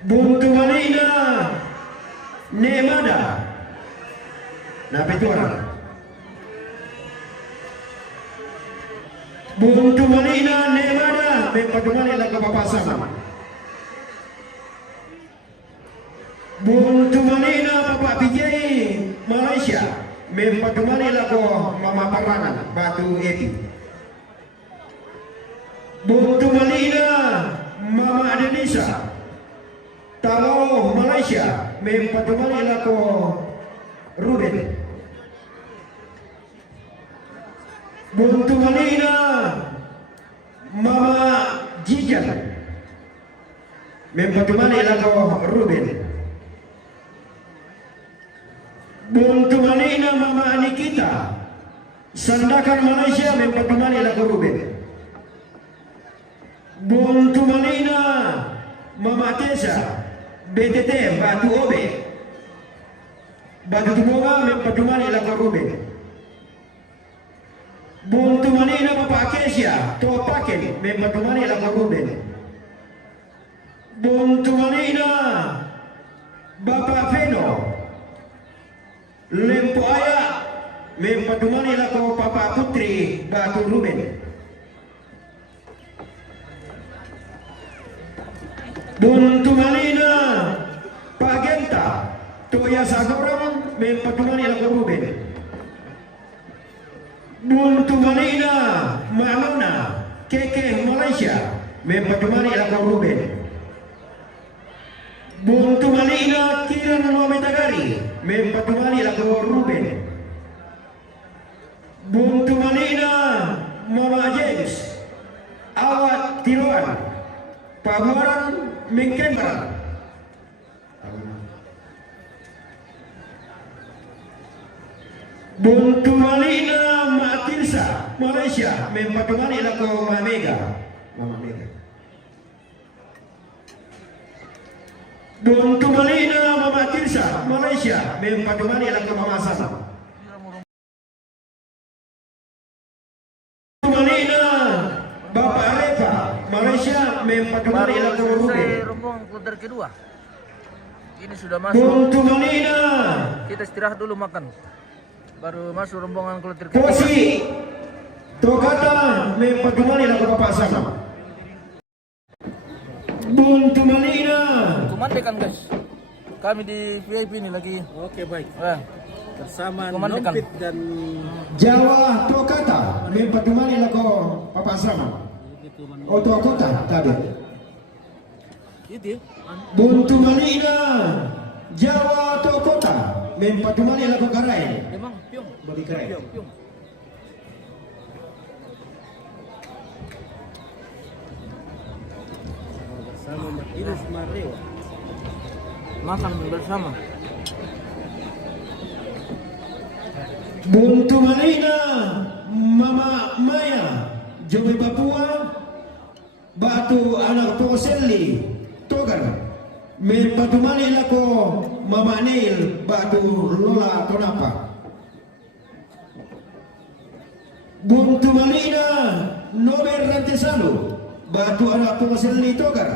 Buntu Malina Nemada Napituan Buntu Malina Nemada Mempatumani laga papasama Buntu Malina Bapak Vijay Malaysia Mempatumani laga Mama Parangan Batu Eti Buntu Malina Mama Indonesia Talo Malaysia Mempatumani laga Ruben Buntu Malina Mama Jijan Mempatumani laga Ruben Buntu Malina Mama Nikita Sandakan Malaysia Mempatumani laga Ruben Buntu Malina Mama Tesa BTT Batu Obe Batu Tumonga Mempatumani laga Ruben Buntu Malina Bapak Kesia Topaken Mempatumani laga Ruben Buntu Malina Bapak Veno Lempo Aya Mempatumani laga Papa Putri Batu Ruben Buntu Malina Pak Genta Toya Sagorang Mempatumani laga Ruben Buntu Malina Malona Keke Malaysia Mempatumani laga Ruben Buntu Malina Kiran Nometagari Mempatumani laga Ruben Buntu Malina Mama James Awat Tiruan Pabuaran Mingkembara Buntu Malina Matirsa Malaysia Mempatumani laga Mama Mega Buntu Malina Mama Tirsa Malaysia Mempatumani laga Mama Sana Buntu Malina Bapak Reva Malaysia Mempatumani laga Ruben rombongan kloter kedua. Ini sudah masuk. Buntu Malina Kita istirahat dulu makan. Baru masuk rombongan kloter kedua. Kosi Tokata Mempatumani laga Bapak Sana Buntu Malina Komandekan guys. Kami di VIP ini lagi. Oke baik. Bersama Komandekan. Nompit dan Jawa Tokata Mempatumani laga Bapak Sana Oto Kota tadi itu Buntu Malina Jawa Tokota Mempatumani laga Karai memang piung bagi Karai piung. Bersama Martinez Mario. Makan bersama. Buntu Malina Mama Maya Jobe Papua Batu Anak Poselli Togar Mempatumani lako Mama Neil Batu Lola Tonapa Buntu Malina Nober Rantesalu Batu Anak Poselli Togar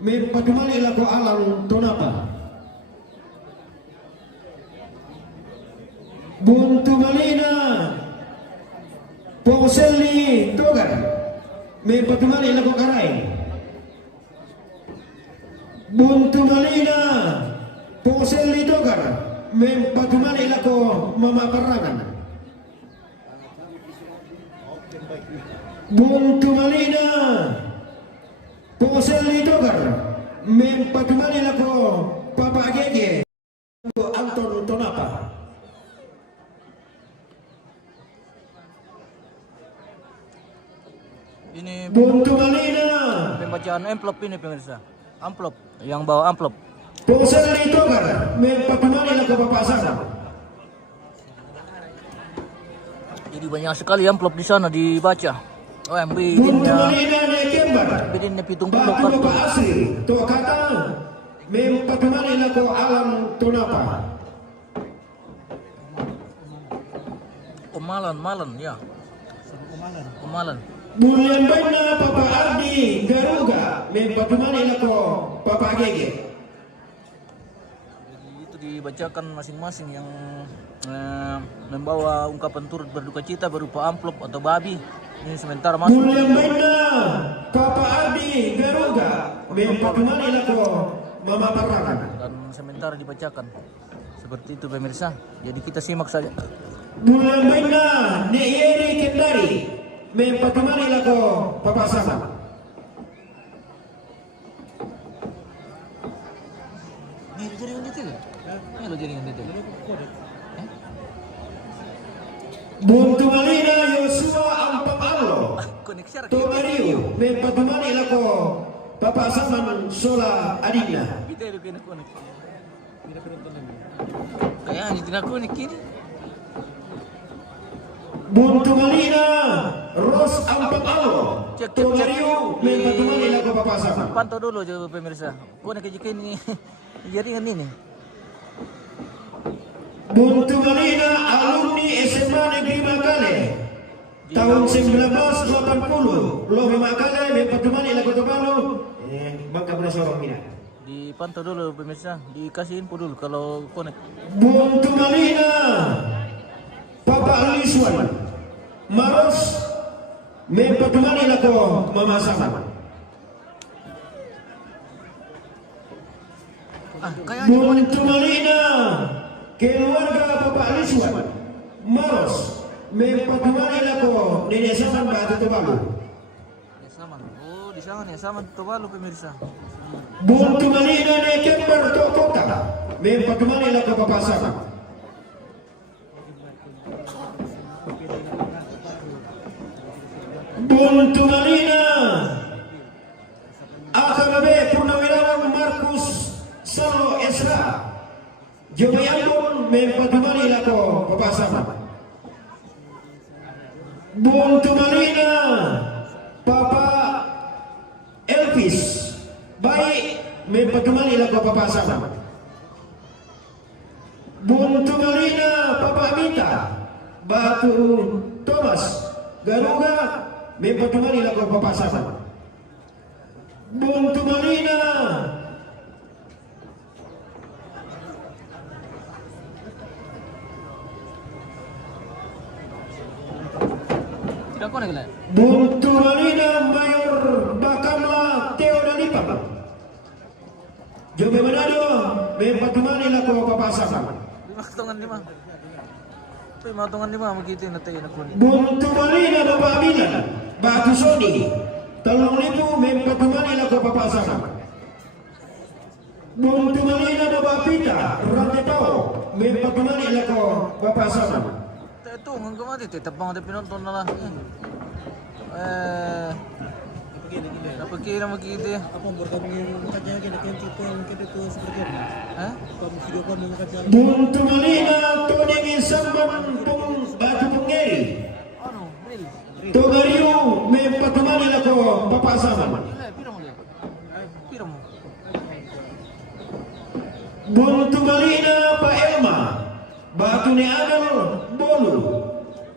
Mempatumani lako Alang Tonapa Buntu Malina Poselli Togar Mempatumani lagu Karai Buntu Malina Poselli Togar Mempatumani lagu Mama Parangan Buntu Malina Poselli Togar Mempatumani lagu Papa Gege Anton Tonapa Ini Buntu Malina pembacaan amplop ini pemirsa. Amplop yang bawa amplop. Poselli Togar Mempatumani lagu Bapak Sana Jadi banyak sekali amplop di sana dibaca. Oh, yang Buntu bidinnya Malina Nekembar pitung Batu puluh Bapak Asri Tokata Mempatumani lagu Alam Tonapa Malan ya. Malan. Bulan baina Papa Ardi Garuga mempatumani lako Papa Gege. Jadi itu dibacakan masing-masing yang membawa ungkapan turut berduka cita berupa amplop atau babi. Ini sementara masuk. Bulan baina Papa Ardi Garuga mempatumani lako Mama Parangan. Dan sementara dibacakan. Seperti itu pemirsa. Jadi kita simak saja. Bulan baina Neyeri Kendari mempatumani lako Papa Sama. Ini jaringan detail ya? Ini lo jaringan detail. Buntu Malina Yosua Ampang Allo Koneksi arah Togariu mempatumani lako Papa Saman Sola Adina. kita itu kena konek. Kayaknya tidak konek ini. Buntu Malina Ros Ampang Allo Cek. Togariu mempatumani lako Papa Saman. Pantau dulu aja pemirsa. Konek aja ini jaringan ini. Buntu Malina alumni SMA Negeri Makale tahun 1980 Lohe Makale mempatumani lako Topalo Bangka Bunda Mina. Dipantau dulu pemirsa, dikasih info dulu kalau konek. Buntu Malina Papa Aliswan Maros mempatumani lako Mama Sama. Kayaknya Buntu Malina keluarga Papa Aliswan Maros mempatumani lako Nenek Saman Batu Tobalu. Saman. Oh, di sana ya Saman Tobalu pemirsa. Buntu Malina Nekembar Tokota mempatumani lako Papa Sama. Buntu Malina AKBP Purnawirawan Markus Salo Esra Jobayambon mempatumani lako Papa Sama. Buntu Malina Papa Elvis baik mempatumani lako Papa Sama. Buntu Malina Papa Amita Batu Thomas Garuga mempatumani lako Papa Sama. Buntu Malina Tidak konek lah. Buntu Malina Mayor Bakamla Teo Dalipang Jobe Manado mempatumani lako Papa Sama. 5,5 begitu nanti nak konek. Buntu Malina Bapak Aminan Batu Soni Tolong itu mempatumani lako Papa Sama. Buntu Malina Bapak Pita Rante Pao mempatumani lako Papa Sama. Itu hanggang mati tetap bang ada penonton na lang. Apa kira begitu ya? Apa bergabung yang kaca lagi nak kita kita tu seperti apa? Hah? Kami video kami kaca. Buntu Malina Tony Samban Pung Batu Punggeri Ano? Real? Togariu mempatumani lako Papa Sama. Pira mo lihat? Pira mo? Buntu Malina Pak Elma Batu ni Adal Bolu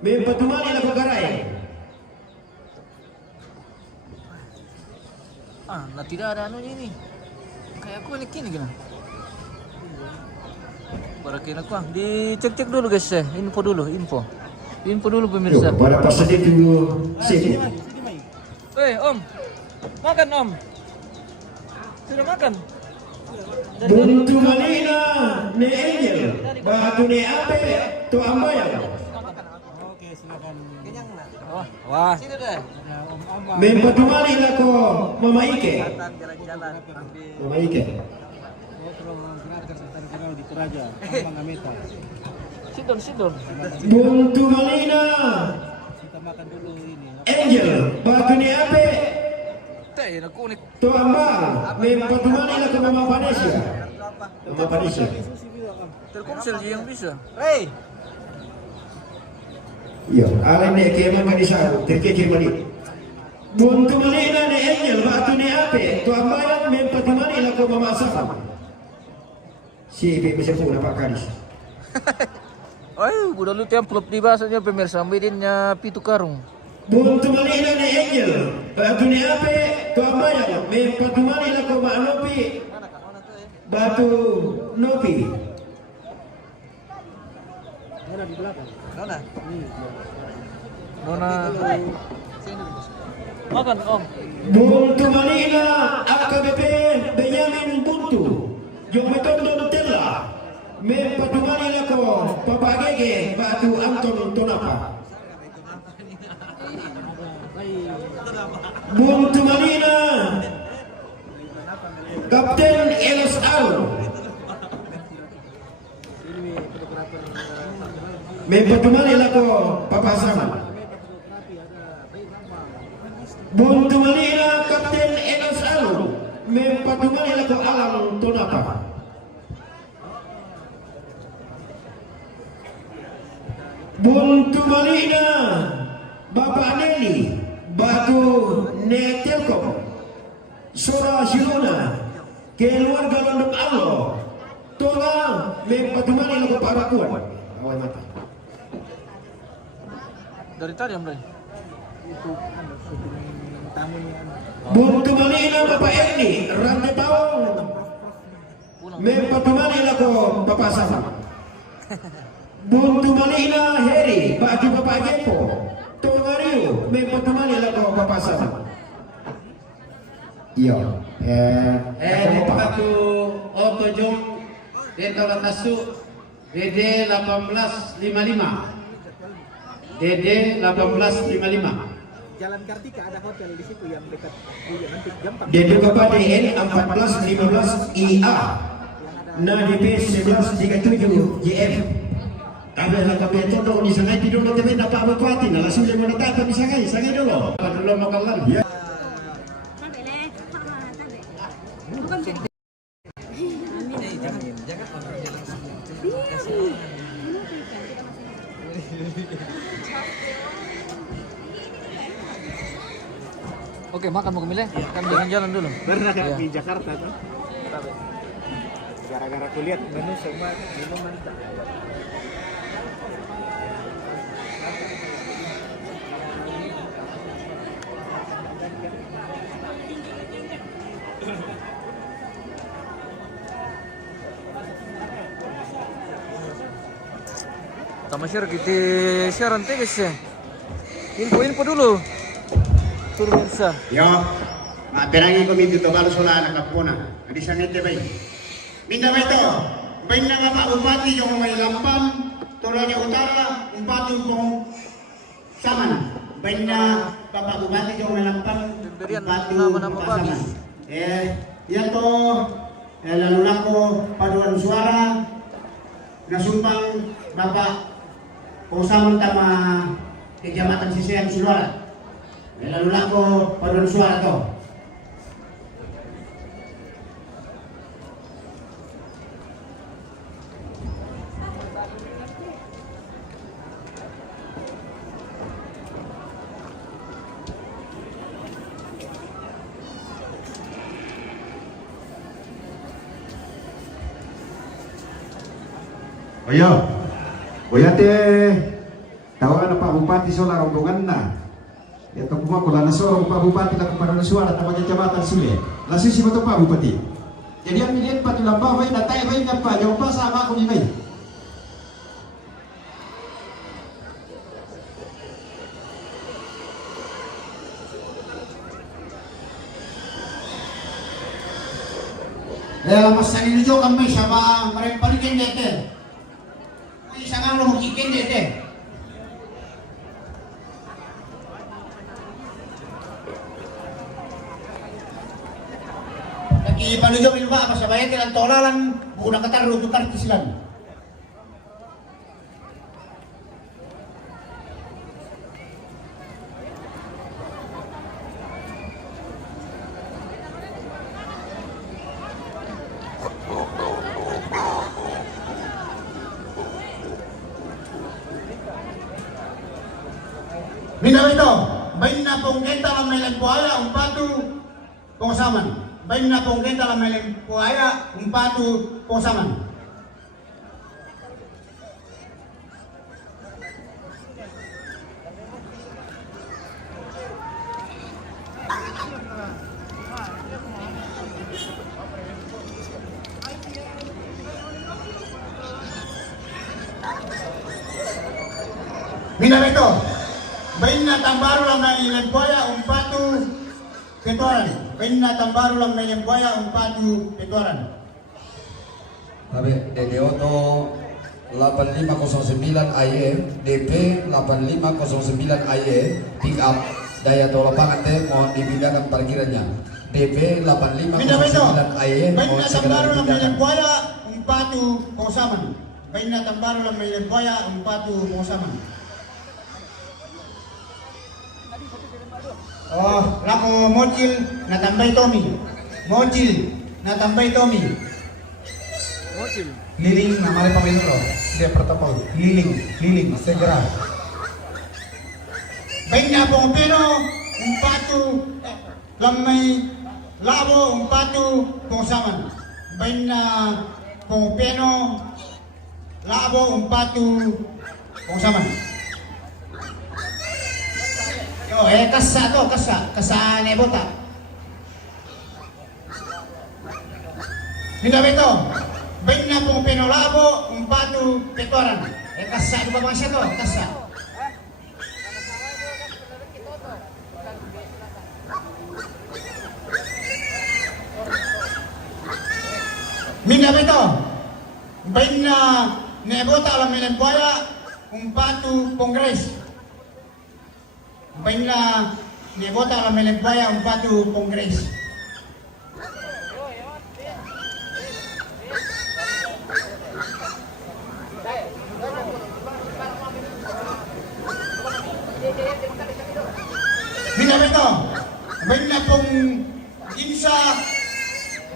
mempatumani lako Garai. Nah tidak ada anunya ini. Kayak konek ini gimana? Barakin aku dicek-cek dulu guys ya. Info dulu pemirsa. Pada pasal itu sini. Om, makan om. Sudah makan? Buntu Malina ne Angel Batu ni Ape tu Ambayang Oke, silakan. Wah. Sini deh. Om Amba. mempatumani lako Mama Ike. Jalan-jalan. Mama Ike. Terus gerakan sekitar kenal di Toraja, Ambang Ameta. Sidon. Buntu Malina Kita makan dulu ini. Angel Batu ni Ape Teh, nakunik. tu Ambang mempatumani lako Mama Panesia. Mama Panesia. Telkomsel je yang bisa. Hey. Iya, alam ni keman kadisa terkece mani. Buntu Malina ne Angel Batu ni Ape tu Ambang mempatumani lako Mama Sama. Si ibu bersepuh Pak Kadis. Ay, udah lu amplop di bahasanya pemirsa, ambilinnya pitu karung. Buntu malina ni Angel. Batu ni ape tu ambayang. Me patumani la ko maanopi. Batu nopi. Nona di belakang. Nona. Nih. Nona. Makan om. Buntu malina AKBP Benyamin Buntu. Yung metodo Nutella. Me patumani la ko papagege batu Anton Tonapa. Buntu Malina Kapten Elos Al Mempatumani lako papasama. Buntu Malina Kapten Elos Al Mempatumani lako alam Tonapa. Buntu Malina Bapak Nelly Batu Netelkom Sora Siluna keluarga Londok Allah tolong mempatumani lagu parakuan awal mata Dari tadi om Bray. Itu ada syuting tamunya. Buntu Malina Bapak Eni Rantai Tawang mempatumani lagu Bapak Sama. Buntu Malina Heri bagi Bapak Gepo Tongariu mempatumani lagu Bapak Sama. Iya. Batu Oto Jong Deta Latasu DD 1855 DD 1855. Jalan Kartika ada hotel di situ yang dekat nanti gampang. Dedu kepada N 1415 IA NADP 1137 JF. Kami akan kami contoh di sana tidur nanti dapat apa kuatin. Langsung dia menetapkan di sana, dulu. Dulu mau kalah. Ya. Oke, makan mau milih? Kan jalan-jalan dulu. Pernah Iya. di Jakarta tuh. Gara-gara kulihat menu semua minuman. Sama share kita share nanti guys ya. Info dulu. Turun Mirsa. Yo, maperangi ko mito to baru sola anak kapuna. Adi sangete bay. Minda bay to. Bay na Bapak Bupati yung may lampam, Toraja Utara, Bupati kong Saman. Bay na Bapak Bupati yung may lampam, Pemberian Bupati nama-nama Saman. bagus. Yan to, lalu nako paduan suara, nasumpang Bapak Kausaman tama Kecamatan Sisian Sulawesi. Lalu nako paduan suara to. Ayo, oyate tawagan Pak Bupati sola rombongan na. Ya to kuma kula naso Pak Bupati la kepada suara tabaga jabatan sule. Lasu si beto Pak Bupati. Jadi ang nilin pati lamba bay natay bay ngapa jauh pa sama ako ni bay. Mas sanino kami sama mereka paling dete. Isa nga lo makikin dete. Lagi panujo bilba apa sabaya tilang tolalan bukan katar rutukan kisilan. Minawin to, bayin na pong kenta lang may lagpuaya, umpatu pongsaman. Bayin na pong kenta lang may lagpuaya, umpatu pongsaman. Mira beto. Bain na tambaro lang na ilempoya umpatu petoran. Bain na tambaro lang na ilempoya umpatu petoran. Sabi, Dedeoto 8509 IE, DP 8509 IE, pick up, daya tol lapangan teh mohon dipindahkan parkirannya. DP Mira beto. 8509 IE, Bain mohon na segera tambaro lang na dipindahkan. ilempoya umpatu pausaman. Bain na tambaro lang na ilempoya umpatu pausaman. Oh, lako Mojil natambay Tommy. Mojil natambay Tommy. Motil. Liling na mari paminulo. Dia protokol. Liling, segera. Bain na pong pero umpatu lamay labo umpatu pausaman. Bain na pong pero labo umpatu pausaman. Yo, kasa nebota. Minda beto. Bain na pong penolabo, umpatu petoran. Kasa di bawah siya to, kasa. Minda beto. Bain na nebota alam melempoya, umpatu kongres. Bain na nebota alam melempoya, umpatu kongres. Minda beto. Bain na pong insa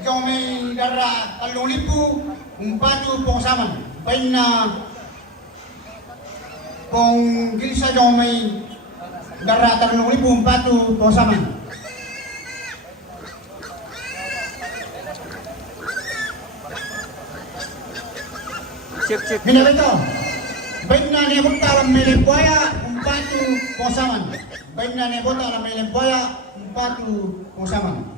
yung may dara 3,000 umpatu pong saman. Bain na pong gilsa yung may dara 3,000 umpatu pong saman. Cek. Minda beto. Bain na nebota alam may lempoya umpatu pong saman. Bain na nebota alam may lempoya umpatu pong saman.